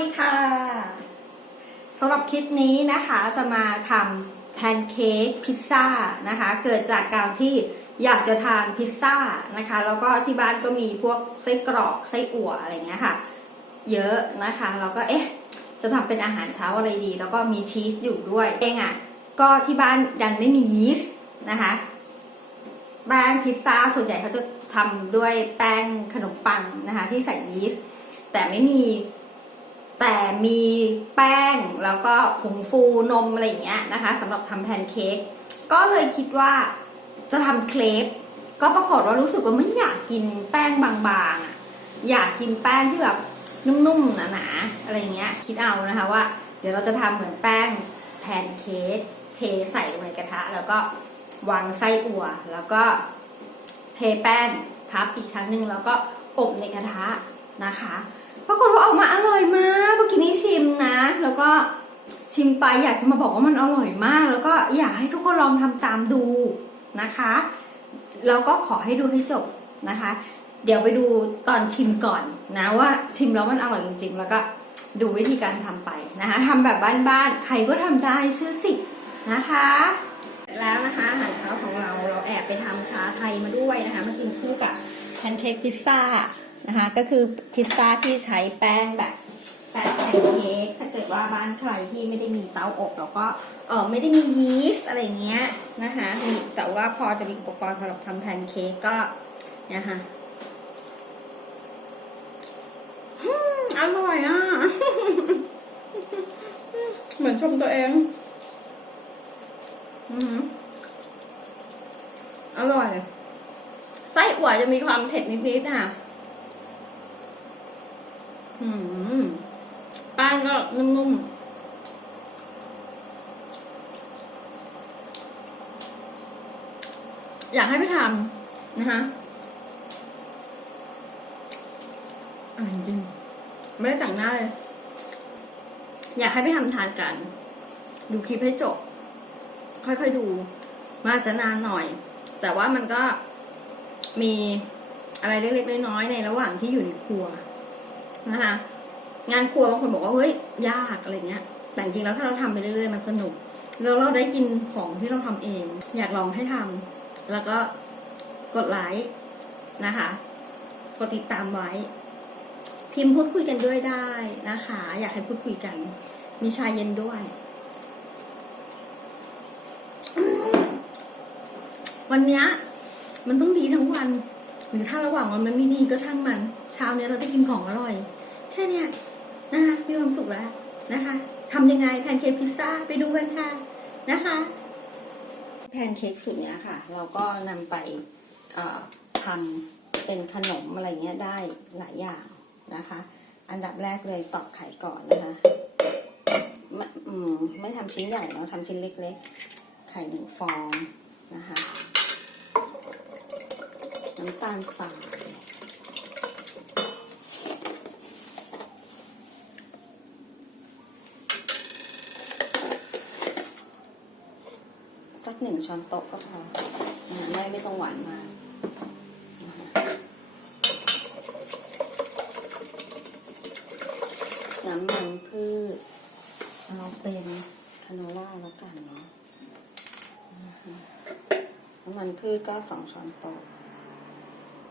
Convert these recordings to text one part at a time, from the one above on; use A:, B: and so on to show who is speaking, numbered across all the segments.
A: ดีค่ะสำหรับคลิปนี้นะคะจะมาทำแพนเค้กพิซซ่านะคะ เกิดจากการที่อยากจะทานพิซซ่านะคะ แล้วก็ที่บ้านก็มีพวกไส้กรอกไส้อั่วอะไรเงี้ยค่ะ เยอะนะคะแล้วก็เอ๊ะ จะทำเป็นอาหารเช้าอะไรดี แล้วก็มีชีสอยู่ด้วยเองอะ่ะ ก็ที่บ้านยังไม่มียีสต์นะคะแป้งพิซซ่าส่วนใหญ่เขาจะทำด้วยแป้งขนมปังนะคะ ที่ใส่ยีสต์แต่ไม่มี แต่มีแป้งแล้วก็ผงฟูนมอะไรอย่างเงี้ยนะคะสำหรับทำแพนเค้กก็เลยคิดว่าจะทำเครปก็ปรากฏว่ารู้สึกว่าไม่อยากกินแป้งบางๆอะอยากกินแป้งที่แบบนุ่มๆหนาๆอะไรเงี้ยคิดเอานะคะว่า เดี๋ยวเราจะทำเหมือนแป้งแพนเค้กเทใส่ลงในกระทะ แล้วก็วางไส้อั่ว แล้วก็เทแป้งทับอีกชั้นหนึ่งแล้วก็อบในกระทะนะคะ ปรากฏว่าออกมาอร่อยมากเมื่อกี้นี้ชิมนะ แล้วก็ชิมไปอยากจะมาบอกว่ามันอร่อยมาก แล้วก็อยากให้ทุกคนลองทำตามดูนะคะ แล้วก็ขอให้ดูให้จบนะคะ เดี๋ยวไปดูตอนชิมก่อนนะว่าชิมแล้วมันอร่อยจริง ๆ แล้วก็ดูวิธีการทำไปนะคะทำแบบบ้านๆใครก็ทำได้เชื่อสินะคะแล้วนะคะอาหารเช้าของเราเราแอบไปทำชาไทยมาด้วยนะคะมากินคู่กับแพนเค้กพิซซ่า นะคะ ก็คือพิซซ่าที่ใช้แป้งแบบแป้งแพนเค้กถ้าเกิดว่าบ้านใครที่ไม่ได้มีเตาอบแล้วก็เออไม่ได้มียีสต์อะไรเงี้ยนะคะมีแต่ว่าพอจะมีอุปกรณ์สำหรับทำแพนเค้กก็นะคะอร่อยอะ เหมือนชมตัวเองอืมอร่อย ไส้อั่วจะมีความเผ็ดนิดๆค่ะ อืมแป้งก็นุ่มๆอยากให้ไปทำนะคะอร่อยจริงไม่ได้แต่งหน้าเลย อยากให้ไปทำทานกัน ดูคลิปให้จบ ค่อยๆดูมันอาจจะนานหน่อย แต่ว่ามันก็มีอะไรเล็กๆน้อยๆในระหว่างที่อยู่ในครัว นะคะงานครัวบางคนบอกว่าเฮ้ยยากอะไรเงี้ย แต่จริงๆแล้วถ้าเราทำไปเรื่อยๆมันสนุกแล้วเราได้กินของที่เราทำเอง อยากลองให้ทำแล้วก็กดไลค์นะคะกดติดตามไว้ พิมพ์พูดคุยกันด้วยได้นะคะ อยากให้พูดคุยกัน มีชาเย็นด้วย วันนี้มันต้องดีทั้งวัน หรือถ้าระหว่างวันมันไม่ดีก็ช่างมันเช้าเนี้ยเราได้กินของอร่อย แค่เนี้ยนะคะมีความสุขแล้วนะคะทำยังไงแพนเค้กพิซซ่าไปดูกันค่ะนะคะแพนเค้กสูตรเนี้ยค่ะ เราก็นำไปทำเป็นขนมอะไรเงี้ยได้หลายอย่างนะคะ อันดับแรกเลยตอกไข่ก่อนนะคะไม่ไม่ทำชิ้นใหญ่เนาะทำชิ้นเล็กๆ ไข่หนึ่งฟองนะคะ น้ำตาลทรายสักหนึ่งช้อนโต๊ะก็พอนะไม่ไม่ต้องหวานมากนะคะน้ำมันพืชเอาเป็นคาโนล่าแล้วกันเนาะนะคะน้ำมันพืชก็สองช้อนโต๊ะ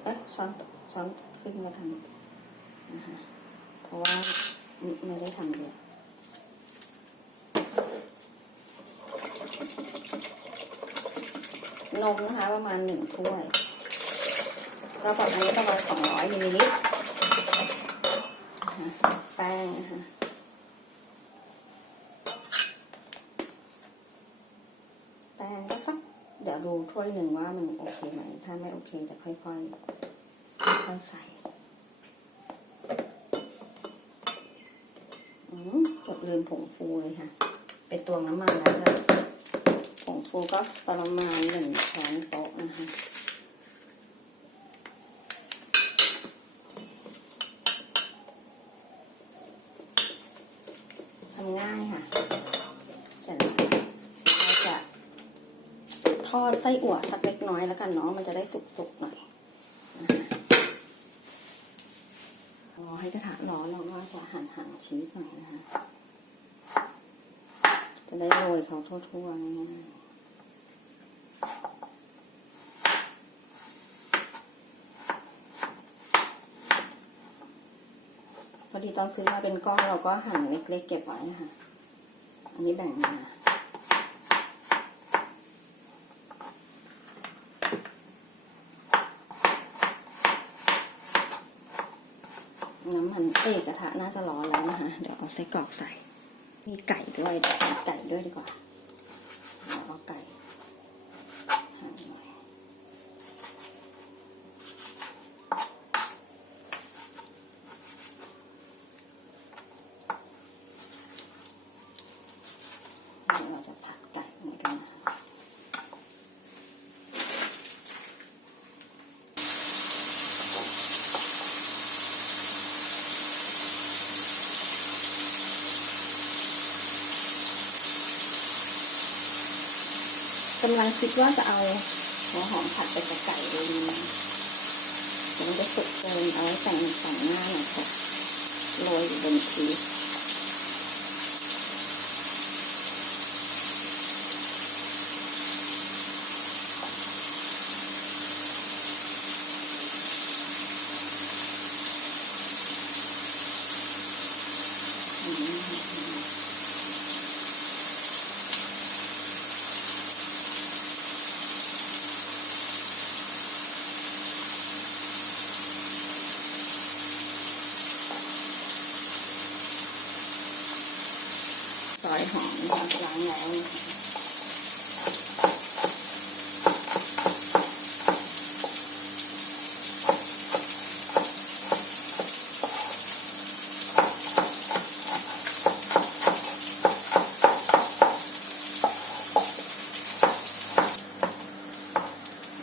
A: เอ๊ะช้อนช้อนขึ้นมาทำนะคะเพราะว่าไม่ได้ทำเยอะนมนะคะประมาณหนึ่งถ้วยเราปรับอันนี้ประมาณสองร้อยมิลลิลิตรแป้งนะคะแป้งก็สัก เดูถ้วยหนึ่งว่ามันโอเคไหม ถ้าไม่โอเคจะค่อยๆค่อยๆใส่อืมเกือบลืมผงฟูเลยค่ะ เป็นตวงน้ำมันแล้วค่ะผงฟูก็ประมาณหนึ่งช้อนโต๊ะนะคะ ทำง่ายค่ะเสร็จแล้วเราจะ ท อดไส้อั่วสักเล็กน้อยแล้วกันเนาะมันจะได้สุกๆหน่อยนะคะรอให้กระทะร้อนแล้วก็
B: จะหั่นหั่นชีสหน่อยนะคะจะได้โรยเขาทั่วๆง่ายๆพอดีตอนซื้อมาเป็นก้อนเราก็หั่นเล็กๆเก็บไว้นะคะอันนี้แบ่งมา น้ำมันเอกระทะน่าจะร้อนแล้วนะคะ เดี๋ยวเอาไส้กรอกใส่ มีไก่ด้วยไก่ด้วยดีกว่าเดี๋ยวเอาไก่หั่นหน่อยเดี๋ยวเราจะผัดไก่ลงไปด้วยนะคะ กำลังคิดว่าจะเอาหัวหอมผัดไปกับไก่เลยดีไหมเดี๋ยวมันจะสุกเกินเอาไว้แต่งแต่งหน้าหน่อยค่ะโรยอยู่บนชีสอืม ซอยหอมนะคะล้างแล้วนะคะ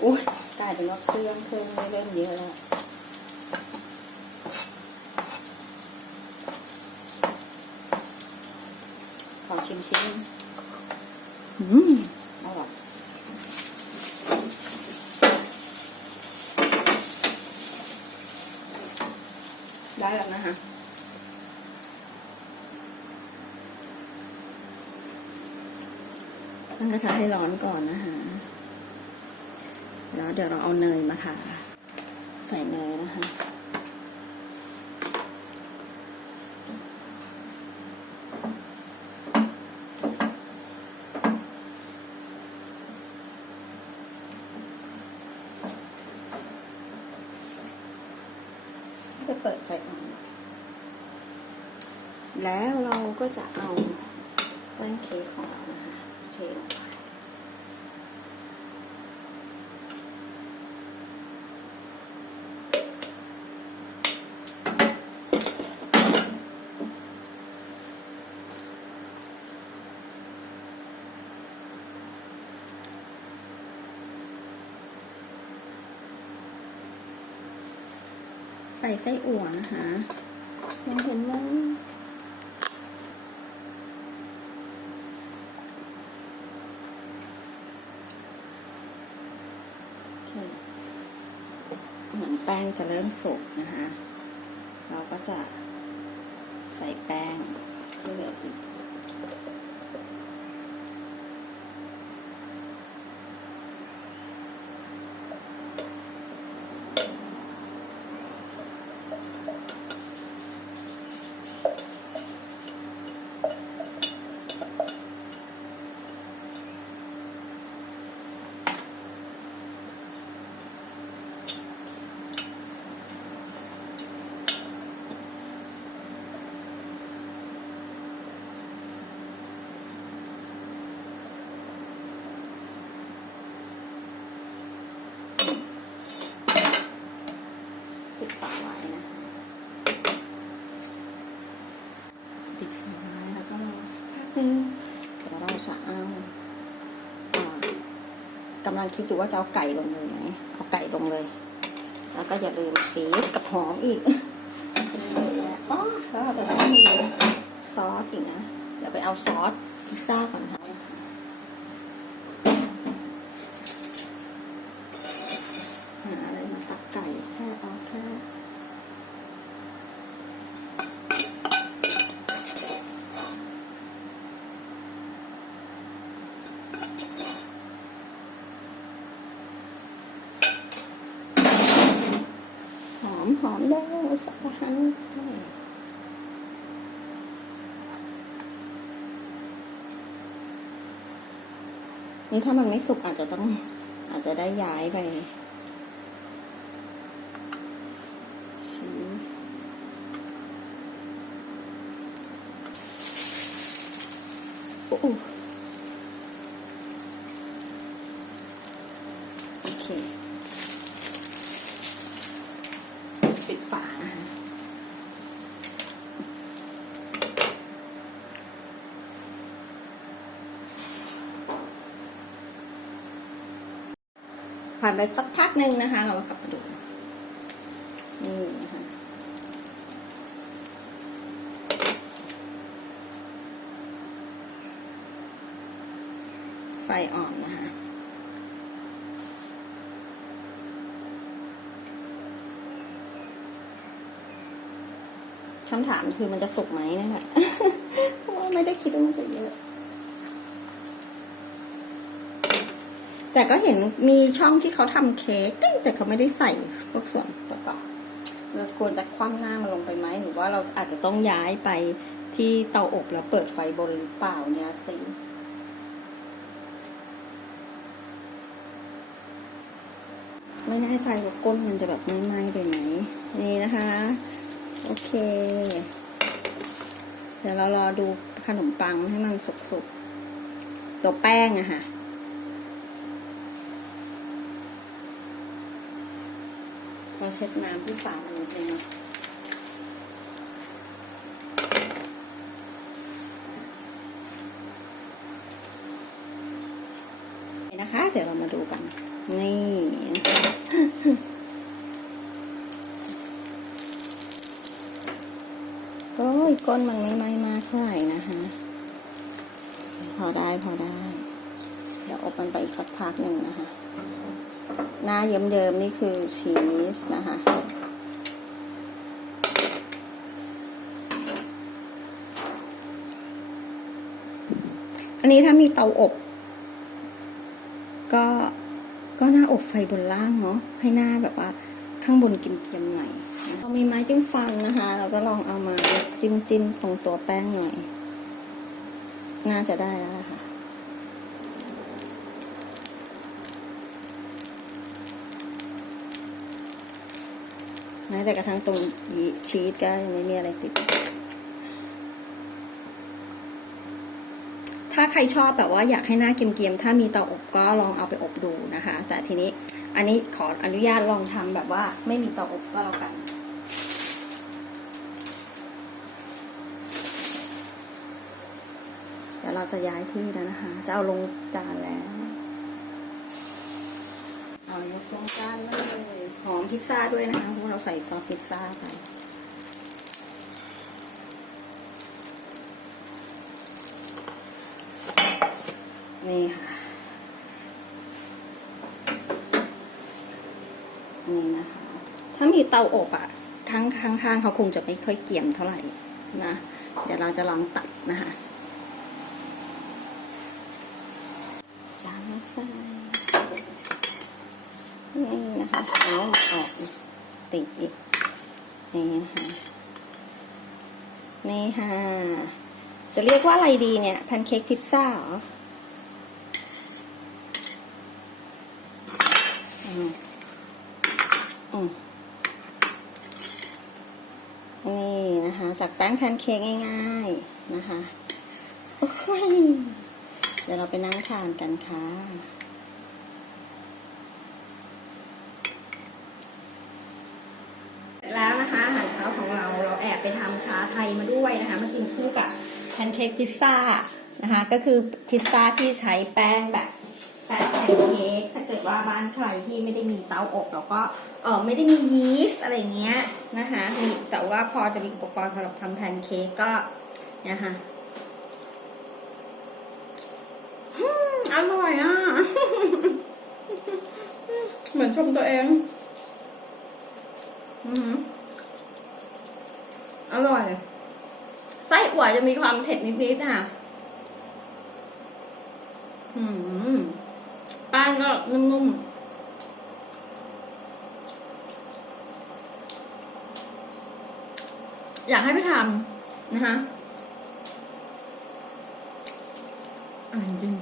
B: อุ้ยกลายเป็นว่าเครื่องเครื่องเริ่มเยอะแล้ว ขอชิมชิมอืมอร่อยได้แล้วนะคะตั้งกระทะให้ร้อนก่อนนะคะแล้วเดี๋ยวเราเอาเนยมาทาใส่เนยนะคะ จะ เปิดไฟอ่อน แล้วเราก็จะเอาแป้งเค้กของเรานะคะ ใส่ไส้อั่วนะคะมองเห็นไหมเคเหมือนแป้งจะเริ่มสุกนะคะ เราก็จะใส่แป้งที่เหลืออีก กำลังคิดอยู่ว่าจะเอาไก่ลงเลยไหมเอาไก่ลงเลย แล้วก็อย่าลืมชีสกับหอมอีกอ๋อซอสแต่ต้องมีซอสอีกนะ เดี๋ยวไปเอาซอสพิซซ่าก่อนค่ะหาอะไรมาตักไก่แค่เอาแค่ หอมแดงสักพันนี่ถ้ามันไม่สุกอาจจะต้องอาจจะได้ย้ายไปชีสโอ้เค ปิดฝานะคะ ผ่านไปสักพักหนึ่งนะคะ เรากลับมาดู นี่นะคะไฟอ่อนนะคะ คำถามคือมันจะสุกไหมนั่นแหละเพราะไม่ได้คิดว่ามันจะเยอะ แต่ก็เห็นมีช่องที่เขาทำเค้กแต่เขาไม่ได้ใส่พวกส่วนประกอบเราควรจะคว่ำหน้ามันลงไปไหมหรือว่าเราอาจจะต้องย้ายไปที่เตาอบแล้วเปิดไฟบนหรือเปล่าเนี่ยสิไม่แน่ใจว่าก้นมันจะแบบไหม้ๆไปไหมนี่นะคะ โอเค เดี๋ยวเรารอดูขนมปังให้มันสุกๆตัวแป้งอะค่ะ เราเช็ดน้ำที่ฝามันนิดนึงนะนะคะ เดี๋ยวเรามาดูกัน นี่นะคะก็ก้นมันไม่ไหม้มากเท่าไหร่นะคะ พอได้พอได้ เดี๋ยวอบมันไปอีกสักพักหนึ่งนะคะ หน้าเยิ้มๆนี่คือชีสนะคะอันนี้ถ้ามีเตาอบ ก็ก็หน้าอบไฟบนล่างเนาะให้หน้าแบบว่าข้างบนกิมเกียมๆหน่อยเรามีไม้จิ้มฟันนะคะ เราก็ลองเอามาจิ้มจิ้มๆตรงตัวแป้งหน่อย น่าจะได้แล้วล่ะคะ แม้แต่กระทั่งตรงชีสก็ยังไม่มีอะไรติด ถ้าใครชอบแบบว่าอยากให้หน้าเกรียมๆ ถ้ามีเตาอบก็ลองเอาไปอบดูนะคะ แต่ทีนี้อันนี้ขออนุญาตลองทำแบบว่าไม่มีเตาอบก็แล้วกันเดี๋ยวเราจะย้ายที่แล้วนะคะ จะเอาลงจานแล้ว เอายกลงจานเลย หอมพิซซ่าด้วยนะคะเพราะว่าเราใส่ซอสพิซซ่าไปนี่ค่ะนี่นะคะถ้ามีเตาอบอะข้างข้างข้างเขาคงจะไม่ค่อยเกี่ยมเท่าไหร่นะ เดี๋ยวเราจะลองตัดนะคะ จานมาใส่ นะคะเอาออกอีกติดอีกนี่นะคะนี่ค่ะ จะเรียกว่าอะไรดีเนี่ยแพนเค้กพิซซ่าเหรออืมอืมนี่นะคะ จากแป้งแพนเค้กง่ายๆนะคะ โอ้ย เดี๋ยวเราไปนั่งทานกันค่ะ แล้ว นะคะอาหารเช้าของเราเราแอบไปทำชาไทยมาด้วยนะคะมากินคู่กับแพนเค้กพิซซ่านะคะ ก็คือพิซซ่าที่ใช้แป้งแบบแป้งแพนเค้กถ้าเกิดว่าบ้านใครที่ไม่ได้มีเตาอบเราก็เออไม่ได้มียีสต์อะไรเงี้ยนะคะมีแต่ว่าพอจะมีอุปกรณ์สำหรับทำแพนเค้กก็นะคะอร่อยอะ เหมือนชมตัวเอง อือร่อย ไส้อั่ว จะมีความเผ็ดนิดๆค่ะอืมแป้งก็นุ่มๆ
A: อยากให้ไปทำนะคะอร่อยจริง